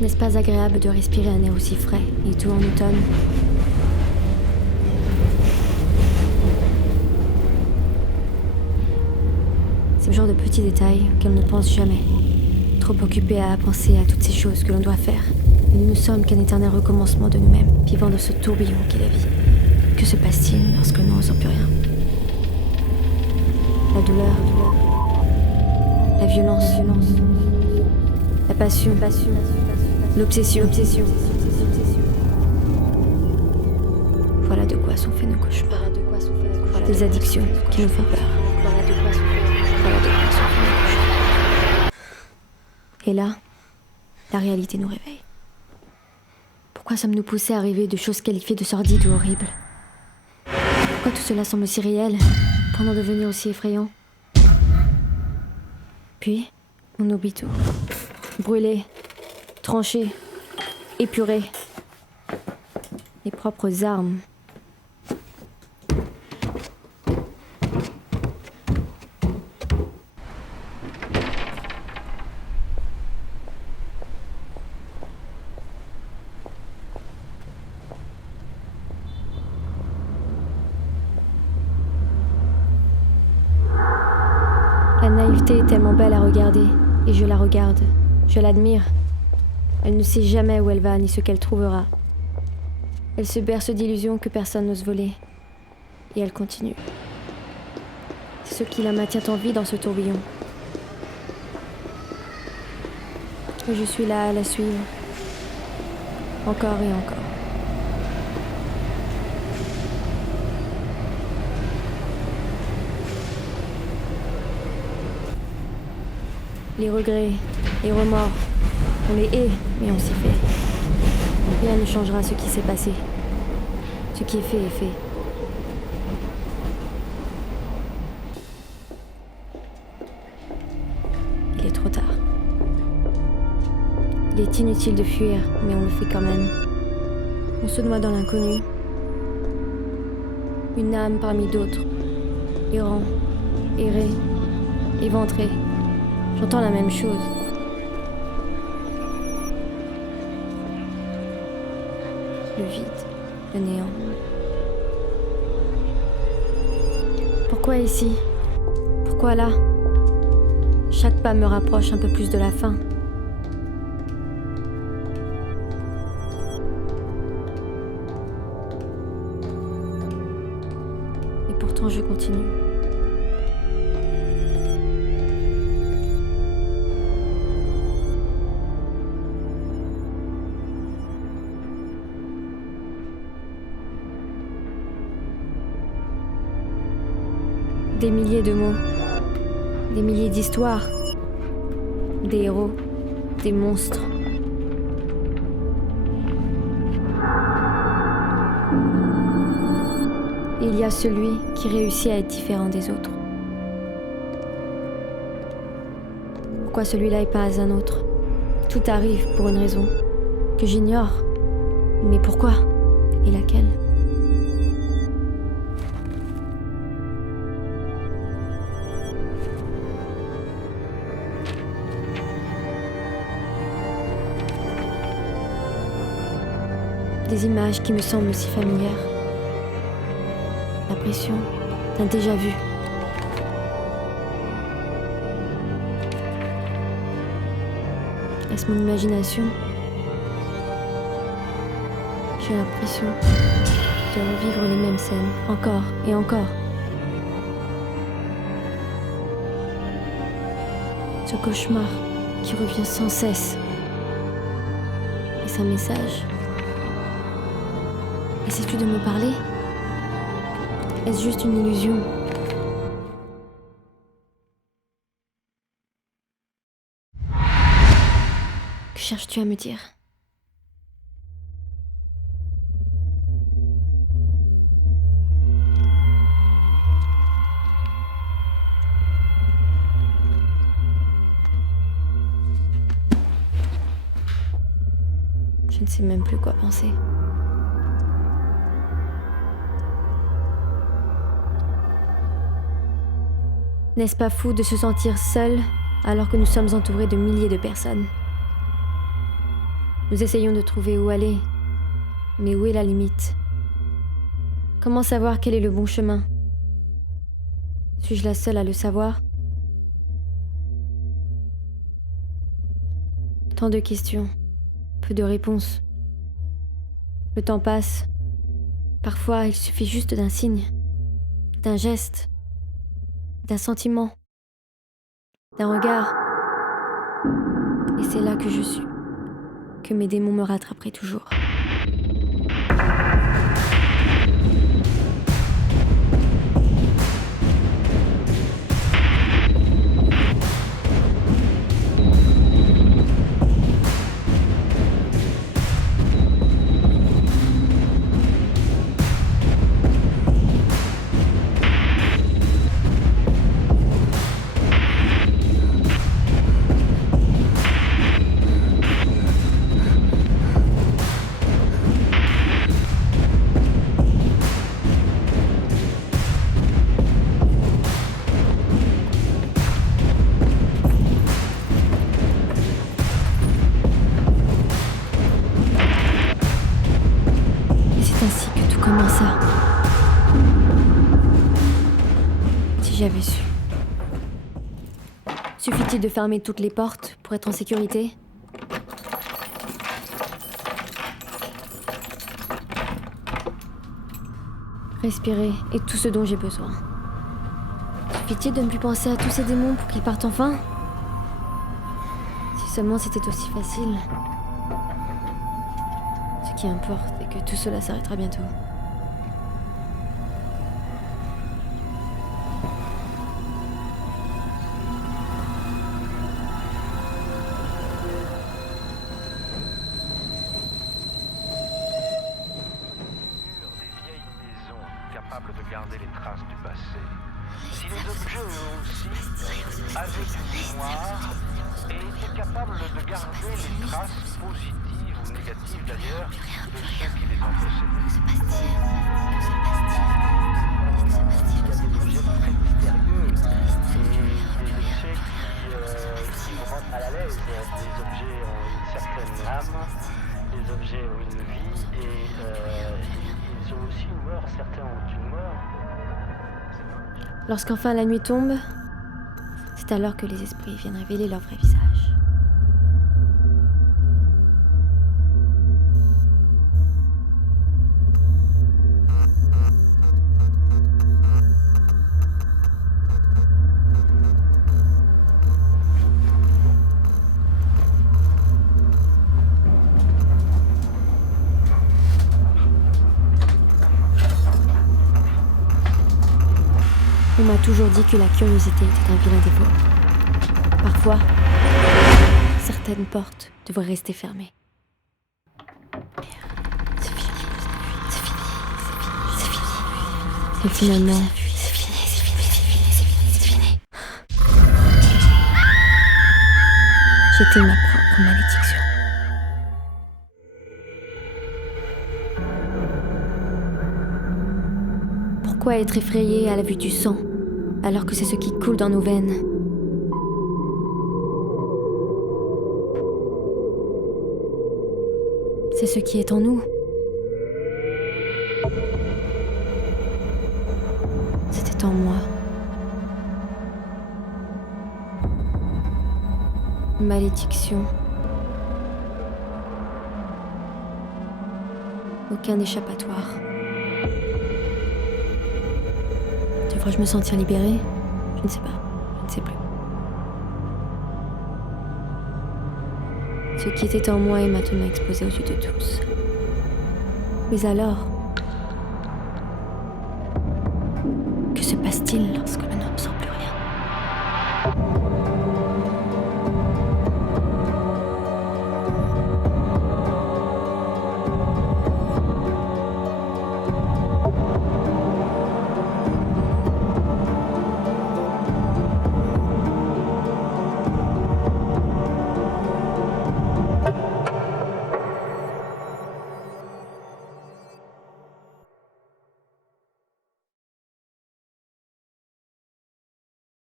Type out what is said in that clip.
N'est-ce pas agréable de respirer un air aussi frais, et tout en automne? C'est le genre de petits détails auxquels on ne pense jamais. Trop occupé à penser à toutes ces choses que l'on doit faire. Et nous ne sommes qu'un éternel recommencement de nous-mêmes, vivant dans ce tourbillon qu'est la vie. Que se passe-t-il lorsque nous n'en ressent plus rien? La douleur, la violence, la passion, l'obsession. Voilà de quoi sont faits nos cauchemars. Des addictions qui nous font peur. Voilà de quoi sont faits nos cauchemars. Et là, la réalité nous réveille. Pourquoi sommes-nous poussés à rêver de choses qualifiées de sordides ou horribles? Pourquoi tout cela semble si réel, pour en devenir aussi effrayant? Puis, on oublie tout. Brûlé, tranché, épuré. Les propres armes. La naïveté est tellement belle à regarder, et je la regarde, je l'admire. Elle ne sait jamais où elle va ni ce qu'elle trouvera. Elle se berce d'illusions que personne n'ose voler, et elle continue. C'est ce qui la maintient en vie dans ce tourbillon. Et je suis là à la suivre, encore et encore. Les regrets, les remords, on les hait, mais on s'y fait. Rien ne changera ce qui s'est passé. Ce qui est fait est fait. Il est trop tard. Il est inutile de fuir, mais on le fait quand même. On se noie dans l'inconnu. Une âme parmi d'autres. Errant, erré, éventré. J'entends la même chose. Le vide, le néant. Pourquoi ici? Pourquoi là? Chaque pas me rapproche un peu plus de la fin. Et pourtant je continue. Des milliers de mots, des milliers d'histoires, des héros, des monstres. Et il y a celui qui réussit à être différent des autres. Pourquoi celui-là et pas un autre? Tout arrive pour une raison que j'ignore. Mais pourquoi? Et laquelle? Des images qui me semblent si familières. L'impression d'un déjà-vu. Est-ce mon imagination? J'ai l'impression de revivre les mêmes scènes, encore et encore. Ce cauchemar qui revient sans cesse. Est-ce un message? Essaies-tu de me parler? Est-ce juste une illusion? Que cherches-tu à me dire? Je ne sais même plus quoi penser. N'est-ce pas fou de se sentir seul alors que nous sommes entourés de milliers de personnes? Nous essayons de trouver où aller. Mais où est la limite? Comment savoir quel est le bon chemin? Suis-je la seule à le savoir? Tant de questions, peu de réponses. Le temps passe. Parfois, il suffit juste d'un signe, d'un geste, d'un sentiment, d'un regard. Et c'est là que je suis, que mes démons me rattraperaient toujours. Ainsi que tout commença. Si j'avais su. Suffit-il de fermer toutes les portes pour être en sécurité? Respirer est tout ce dont j'ai besoin. Suffit-il de ne plus penser à tous ces démons pour qu'ils partent enfin? Si seulement c'était aussi facile. Ce qui importe est que tout cela s'arrêtera bientôt. Des vieilles maisons capables de garder les traces du passé. Si les objets eux aussi avaient une mémoire et étaient capables de garder les traces positives ou négatives d'ailleurs de ceux qui les ont possédés. Il y a des objets très mystérieux et des objets qui vous rendent mal à l'aise. Les objets ont une certaine âme, les objets ont une vie et ils ont aussi une mort. Certains ont une mort. Lorsqu'enfin la nuit tombe, c'est alors que les esprits viennent révéler leur vrai visage. On m'a toujours dit que la curiosité était un vilain défaut. Parfois, certaines portes devraient rester fermées. C'est fini. Et finalement, c'est fini. J'étais ma propre malédiction. Pourquoi être effrayé à la vue du sang, alors que c'est ce qui coule dans nos veines? C'est ce qui est en nous. C'était en moi. Une malédiction. Aucun échappatoire. Devrais-je me sentir libérée? Je ne sais pas. Je ne sais plus. Ce qui était en moi est maintenant exposé aux yeux de tous. Mais alors, que se passe-t-il ?